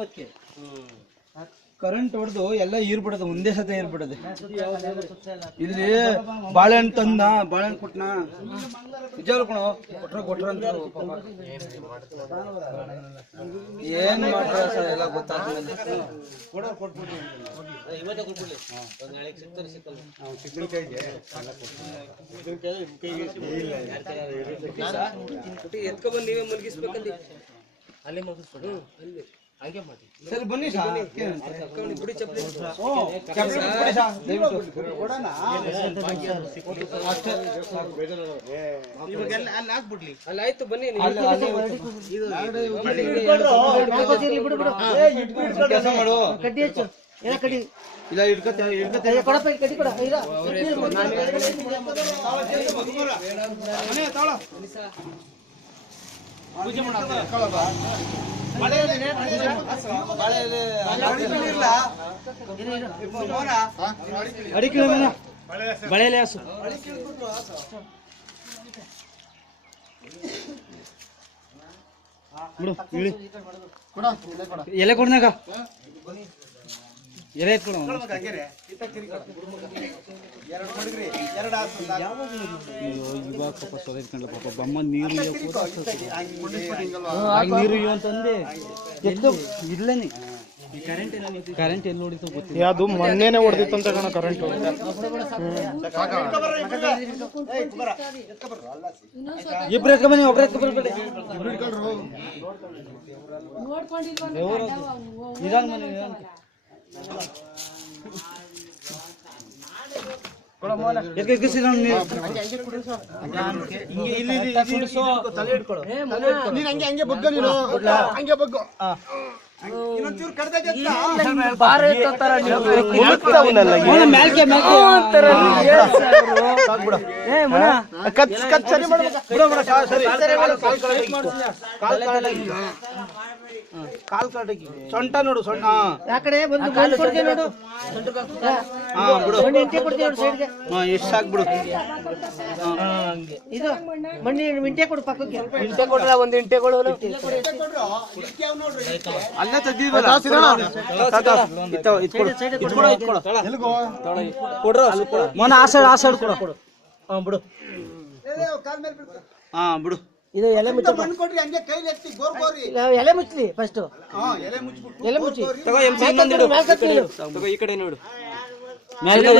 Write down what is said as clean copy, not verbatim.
ಅದಕ್ಕೆ ಕರೆಂಟ್ ಹೊಡೆದು ಎಲ್ಲ ಈರ್ಬಿಡೋದು, ಒಂದೇ ಸತ ಈರ್ಬಿಡೋದು. ಇಲ್ಲಿ ಬಾಳೆಹಣ್ಣು ತಂದ, ಬಾಳೆಹಣ್ಣು ಕೊಟ್ಟನ ನಿಜಾರು ಕಣೋ, ಕೊಟ್ರ ಅಂತ ಏನ್ ಮಾಡ್ತಾರ ಸರ್ ಎಲ್ಲ ಗೊತ್ತಾಗ್ತದೆ. ಎತ್ಕೊಬಂದು ನೀವೇ ಮಲಗಿಸ್ಬೇಕಂದಿ ಅಲ್ಲೇ ಮಲಗಿಸ್ಬಿಡು. ಅಲ್ಲಿ ಹಾಗೆ ಮಾಡಿ ಸರ್ ಬನ್ನಿ ಸರ್, ಬಿಡಿ ಚಪ್ಪಲಿ ಅಲ್ಲಿ ಹಾಕ್ಬಿಡ್ಲಿ. ಅಲ್ಲಿ ಆಯ್ತು ಬನ್ನಿ ಕೆಲಸ ಮಾಡು. ಕಡ್ಡಿ ಹಚ್ಚು, ಎಲ್ಲ ಕಡ್ಡಿ ಇಲ್ಲ ಇಡ್ಕತ್ತೆ ಕೊಡಪ್ಪ, ಕಡ್ಡಿ ಕೊಡ. ಪೂಜೆ ಅಡಿಕೆ ಬಳೆಲೆ ಹಸು ಬಿಡು, ಇಳಿ ಎಲೆ ಕೊಡ್ನಾಗ ಎಲೆ ಎತ್ಕೊಳ. ಇವಾಗ ಪಾಪ ಸೊಲೆ ಇಟ್ಕೊಂಡ್ಲ ಪಾಪ ಬಮ್ಮ ನೀರು ಅಂತಂದೆ ಎದ್ದು ಇರ್ಲೇನೆ. ಕರೆಂಟ್ ಎಲ್ಲಿ ಹೊಡಿತು ಗೊತ್ತಿಲ್ಲ, ಅದು ಮೊನ್ನೆನೆ ಹೊಡೆದಿತ್ತಂತ ಕಣ ಕರೆಂಟ್. ಇಬ್ರು ಎತ್ಕೊಂಬನ್ನಿ, ಒಬ್ರು ಎತ್ಕೊಬರ್ಬೇಡಿ. ನಿಧಾನ ಬನ್ನಿ, ನಿಧಾನ. ಹಂಗೆ ಬಗ್ಗ ನೀನು, ಹಂಗೆ ಬಗ್ಗು. ಕಾಲ್ ಕಾಟಕ್ಕೆ ಸೊಂಟ ನೋಡು, ಸೊಂಟ ಯಾಕಡೆ ಬಂದು ಕಾಲು ಕೊಡ್ತೀನಿ ನೋಡು. ಬಿಡು, ಎಷ್ಟು ಸಾಕ್ಬಿಡು. ಇದು ಮಣ್ಣಿ ಮಿಂಟೆ ಕೊಡು ಪಕ್ಕಕ್ಕೆ. ಇಂಟೆ ಕೊಡ್ರ, ಒಂದು ಇಂಟೆ ಕೊಡು. ಅಲ್ಲೇ ತೆಗ್ದಿದ್ವಲ್ಲ ಮೊನ್ನೆ ಆ ಸೈಡ್ ಕೊಡು. ಬಿಡು, ಬಿಡು. ಇದು ಎಲೆ ಮುಚ್ಚಿ, ಎಲೆ ಮುಚ್ಚಲಿ ಫಸ್ಟ್. ಎಲೆ ಮುಚ್ಚಿ ಈ ಕಡೆ ನೋಡು.